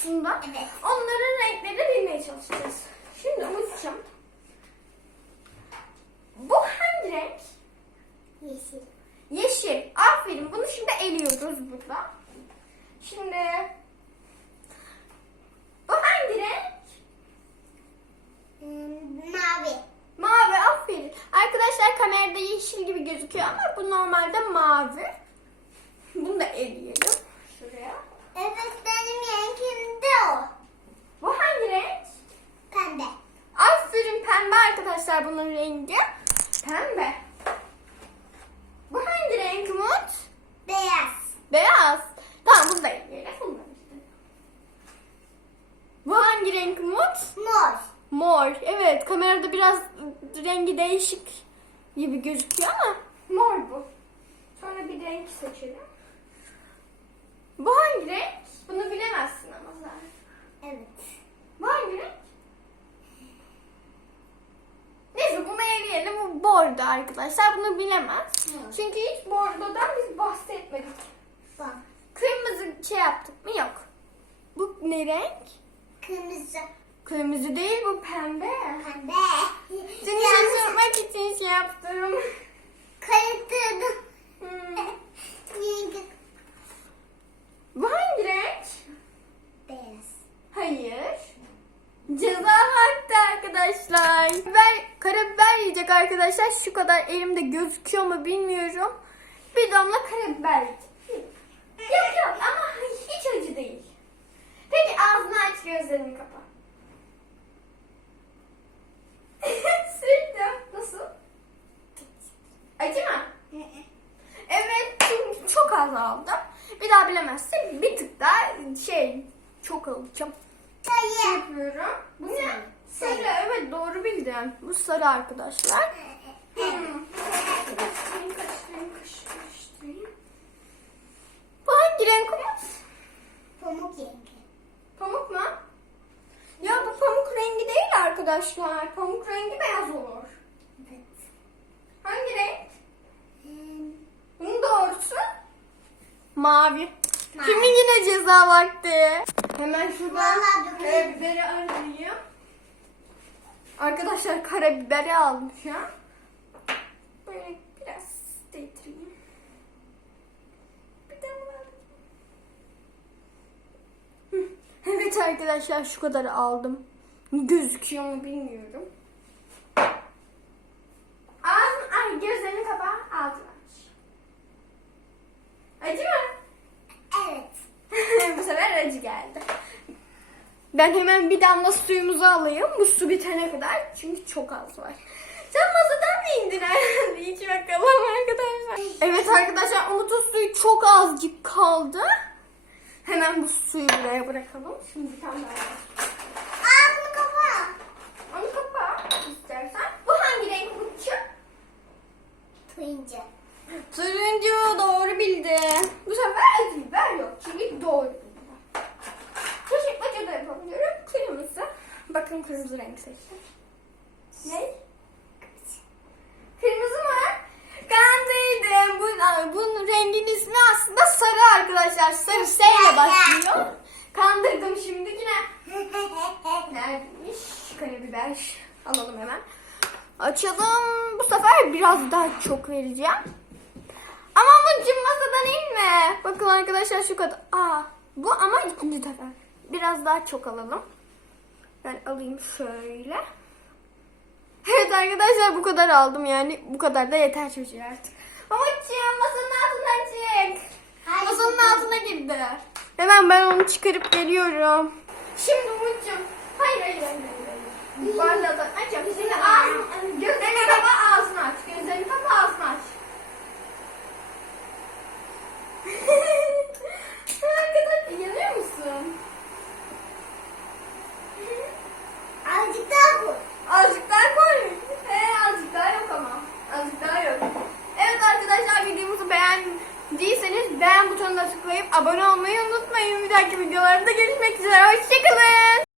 konusunda. Evet. Onların renklerini bilmeye çalışacağız. Şimdi Umut'cum. Bu hangi renk? Yeşil. Yeşil. Aferin. Bunu şimdi eliyoruz burada. Şimdi bu hangi renk? Hmm, mavi. Mavi. Aferin. Arkadaşlar kamerada yeşil gibi gözüküyor ama bu normalde mavi. Bunu da eleyelim. Şuraya. Evet benim renkimde o. Bu hangi renk? Pembe. Aferin pembe arkadaşlar bunun rengi. Pembe. Bu hangi renk Umut? Beyaz. Beyaz. Tamam bunu da ekleyelim. Bu hangi renk Umut? Mor. Mor. Evet kamerada biraz rengi değişik gibi gözüküyor ama mor bu. Sonra bir renk seçelim. Bu hangi renk? Bunu bilemezsin ama sen. Evet. Bu hangi renk? Neyse bunu eleyelim. Bu bordo arkadaşlar. Bunu bilemez. Evet. Çünkü hiç bordodan biz bahsetmedik. Bak. Kırmızı şey yaptık mı? Yok. Bu ne renk? Kırmızı. Kırmızı değil bu pembe. Pembe. Seni şaşırtmak için şey yaptım. karıştırdım. Hmm. Bu hangi renk? beyaz. Hayır. Ceza vakti arkadaşlar. Biber, karabiber yiyecek arkadaşlar. Şu kadar elimde gözüküyor mu bilmiyorum. Bir damla karabiber yiyecek. Yok yok ama hiç acı değil. Peki ağzını aç gözlerini kapa. Sürdüm. Nasıl? Acı? Evet çok az aldım. Bir daha bilemezsin. Bir tık daha şey çok alacağım. Şey Sayı. yapıyorum. Bu ne? Sarı. Sarı. Evet doğru bildim. Bu sarı arkadaşlar. Hmm. Karıştırayım, karıştırayım, karıştırayım. Bu hangi renk Umut? Pamuk rengi. Pamuk mu? Ya bu pamuk rengi değil arkadaşlar. Pamuk rengi beyaz olur. Evet. Hangi renk? Hmm, Bunun doğrusu mavi. Mavi. Kimin yine ceza vakti? Hemen şuradan Vallahi karabiberi arayayım. Arkadaşlar karabiberi aldım şu an. Böyle biraz değdireyim. Bir de Evet arkadaşlar şu kadar aldım. Gözüküyor mu bilmiyorum. Ağzın, ay gözlerini kapa, ağzını aç. Acı mı? Evet. Bu sefer acı geldi. Ben hemen bir damla suyumuzu alayım. Bu su bitene kadar. Çünkü çok az var. Sen masadan mı indin herhalde? Hiç bakalım arkadaşlar. Evet arkadaşlar Umut'un suyu çok azıcık kaldı. Hemen bu suyu buraya bırakalım. Şimdi bir tane daha var. Kapa. Onu kapa istersen. Bu hangi renk Umut'cu? Turuncu. Turuncu doğru bildi. Bu sefer acı biber yok. Çünkü doğru bildi. Kaşıkla da yapabiliyorum. Kırmızı. Bakın kırmızı renk seçtim. Ne? Kırmızı mı? Kandıydım. Bu, bunun rengin ismi aslında sarı arkadaşlar. Sarı S ile başlıyor. Kandırdım şimdi yine. Neredeymiş? Karabiber. Alalım hemen. Açalım. Bu sefer biraz daha çok vereceğim. Ama bu cım masadan inme. Bakın arkadaşlar şu kadar. Aa, bu ama ikinci taraf. Biraz daha çok alalım. Ben alayım şöyle. Evet arkadaşlar bu kadar aldım yani. Bu kadar da yeter çocuğa artık. Ama cım masanın altından çık. Hayır, Masanın bu- altına girdi. Hemen ben onu çıkarıp geliyorum. Şimdi Umut'cum. Hayır hayır hayır. hayır. Bardağı da açacağım. Şimdi ağzını, gözlerini kapa ağzını aç. Gözlerini kapa ağzını aç. Arkadaşlar yanıyor musun? Azıcık daha koy. Azıcık daha koy. He azıcık daha yok ama. Azıcık daha yok. Evet arkadaşlar videomuzu beğendiyseniz beğen butonuna tıklayıp abone olmayı unutmayın. Bir dahaki videolarımda görüşmek üzere. Hoşçakalın.